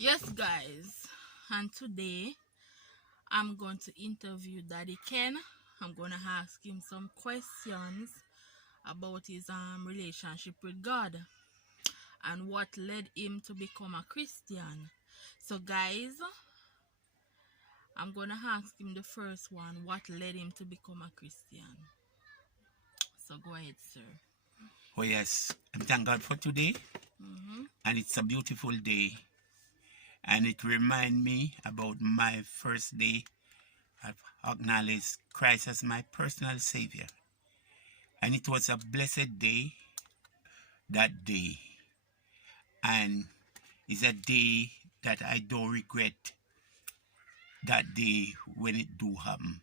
Yes, guys, and today I'm going to interview Daddy Ken. I'm going to ask him some questions about his relationship with God and what led him to become a Christian. So, guys, I'm going to ask him the first one, what led him to become a Christian. So, go ahead, sir. Oh, yes. I thank God for today. Mm-hmm. And it's a beautiful day. And it reminds me about my first day. I've acknowledged Christ as my personal Savior. And it was a blessed day that day. And it's a day that I don't regret that day when it do happen.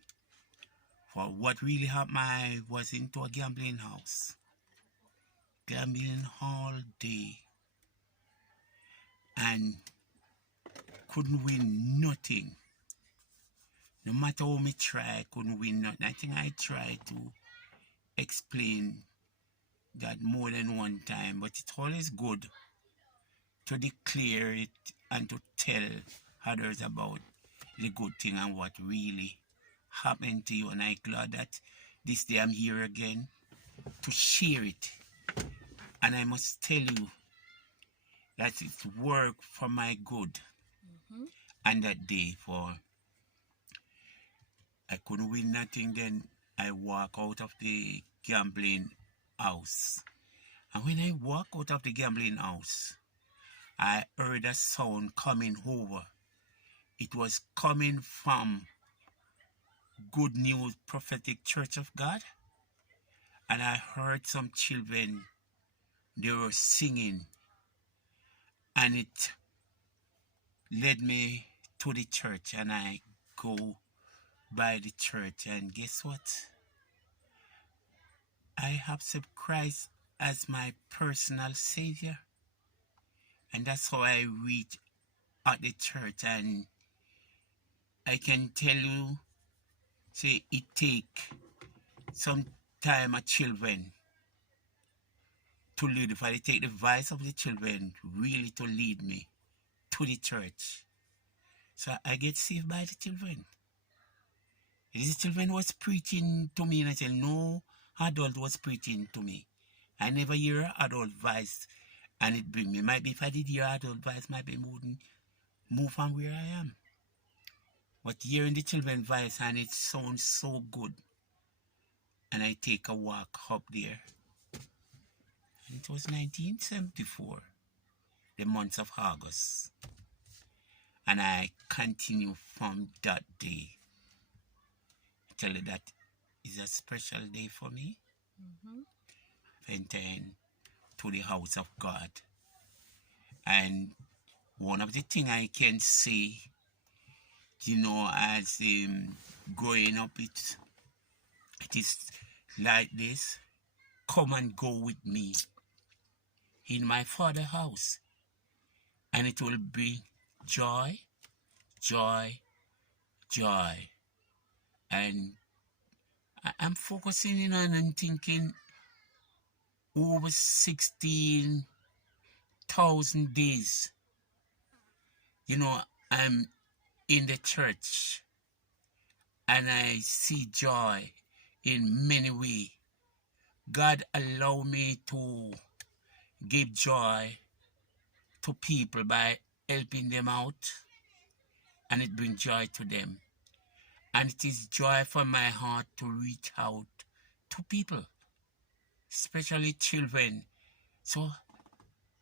For what really happened, I was into a gambling house. Gambling all day. And couldn't win nothing. No matter how me try, I couldn't win nothing. I think I tried to explain that more than one time, but it's always good to declare it and to tell others about the good thing and what really happened to you. And I'm glad that this day I'm here again to share it. And I must tell you that it worked for my good. Mm-hmm. And that day, for I couldn't win nothing, then I walk out of the gambling house. And when I walk out of the gambling house, I heard a sound coming over. It was coming from Good News Prophetic Church of God. And I heard some children, they were singing. And it led me to the church. And I go by the church. And guess what? I accept Christ as my personal Savior. And that's how I reach at the church. And I can tell you, say, it take some time a children to lead. If I take the voice of the children really to lead me to the church. So I get saved by the children. These children was preaching to me and I said, no adult was preaching to me. I never hear adult voice and it bring me. Might be if I did hear adult voice, might be move from where I am. But hearing the children voice and it sounds so good. And I take a walk up there. And it was 1974, the month of August. And I continue from that day. I tell you that is a special day for me. Mm-hmm. Entering to the house of God. And one of the things I can say, as growing up, it is like this. Come and go with me in my father's house. And it will bring joy, joy, joy. And I'm focusing in on and thinking over 16,000 days. I'm in the church and I see joy in many ways. God allow me to give joy to people by helping them out, and it brings joy to them. And it is joy from my heart to reach out to people, especially children. So,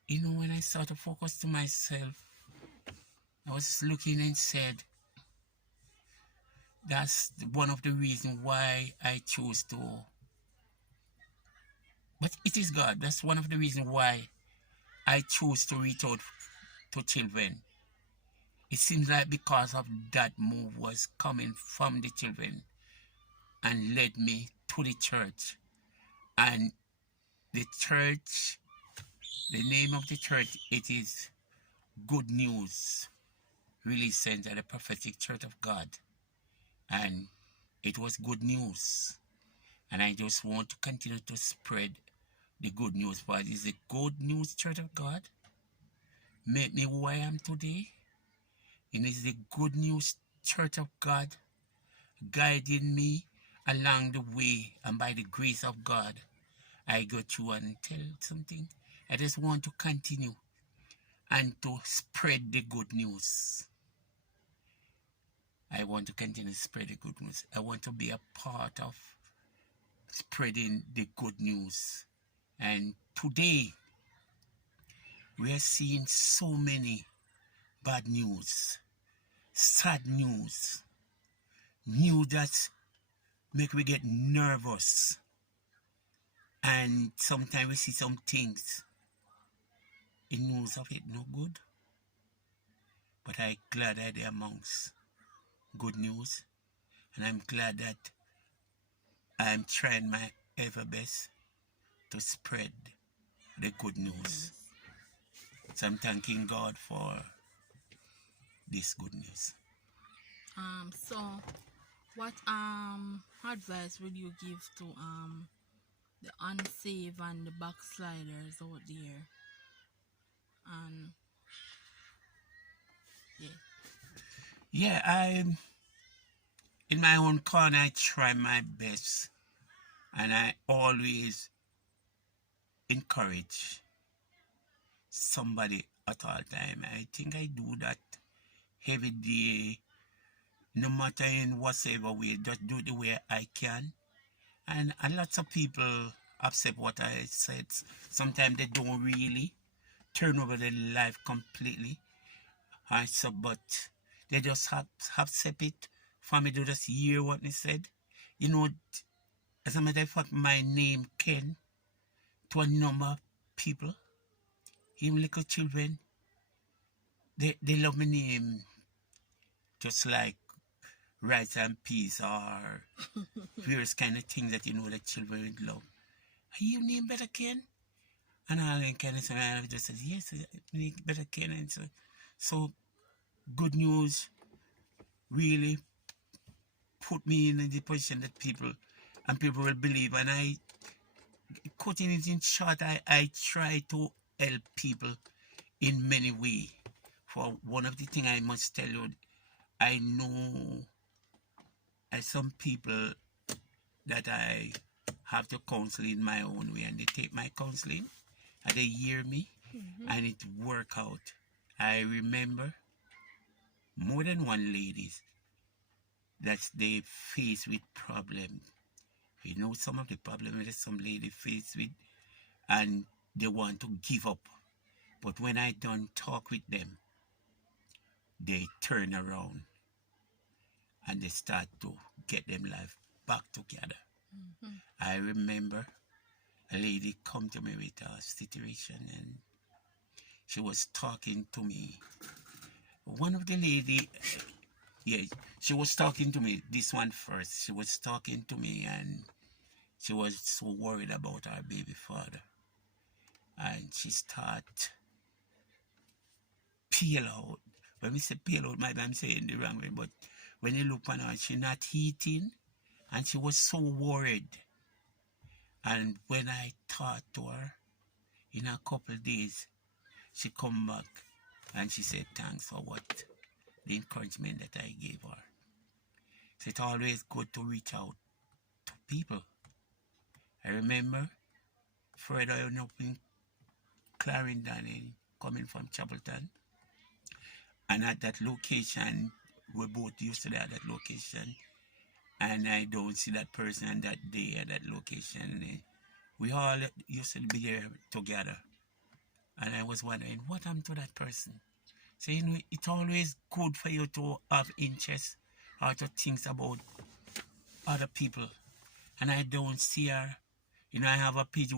when I start to focus to myself, I was looking and said, that's one of the reasons why I chose to. But it is God. That's one of the reasons why I chose to reach out to children. It seems like because of that move was coming from the children and led me to the church. And the church, the name of the church, it is Good News Release Center, the Prophetic Church of God. And it was good news. And I just want to continue to spread the good news. But it's the Good News Church of God made me who I am today. It is the Good News Church of God guiding me along the way, and by the grace of God, I go through and tell something. I just want to continue and to spread the good news. I want to continue to spread the good news. I want to be a part of spreading the good news. And today, we are seeing so many bad news, sad news, news that make we get nervous. And sometimes we see some things in news of it no good. But I'm glad that they're amongst good news. And I'm glad that I'm trying my ever best to spread the good news. So I'm thanking God for this good news. So what advice would you give to the unsaved and the backsliders out there? And Yeah, I'm in my own corner. I try my best, and I always encourage somebody at all time. I think I do that every day, no matter in whatever way. Just do the way I can. And lots of people accept what I said. Sometimes they don't really turn over their life completely. And so, but they just have accept it for me to just hear what they said. You know, as a matter of fact, my name Ken to a number of people, even little children, they love my name just like rice and peas or various kind of things that you know that children would love. Are you named Better Ken? And all that kind of stuff. And I just said, yes, Better Ken. And so good news really put me in the position that people will believe. And I, cutting it in short, I try to help people in many ways. For one of the things I must tell you, I know some people that I have to counsel in my own way, and they take my counseling and they hear me, and it work out. I remember more than one ladies that they face with problems. You know, some of the problems that some lady face with, and they want to give up. But when I don't talk with them, they turn around and they start to get them life back together. I remember a lady come to me with a situation, and she was talking to me. One of the lady, she was talking to me, this one first. She was talking to me, and she was so worried about her baby father. And she start peel out. When we say peel out, maybe I'm saying the wrong way, but when you look on her, she not eating, and she was so worried. And when I talked to her, in a couple of days, she come back and she said thanks for what the encouragement that I gave her. So it's always good to reach out to people. I remember further on up in Clarendon, coming from Chapelton, and at that location, we both used to be at that location, and I don't see that person that day at that location. We all used to be there together, and I was wondering what happened to that person. So, you know, it's always good for you to have interest or to think about other people. And I don't see her. You know, I have a page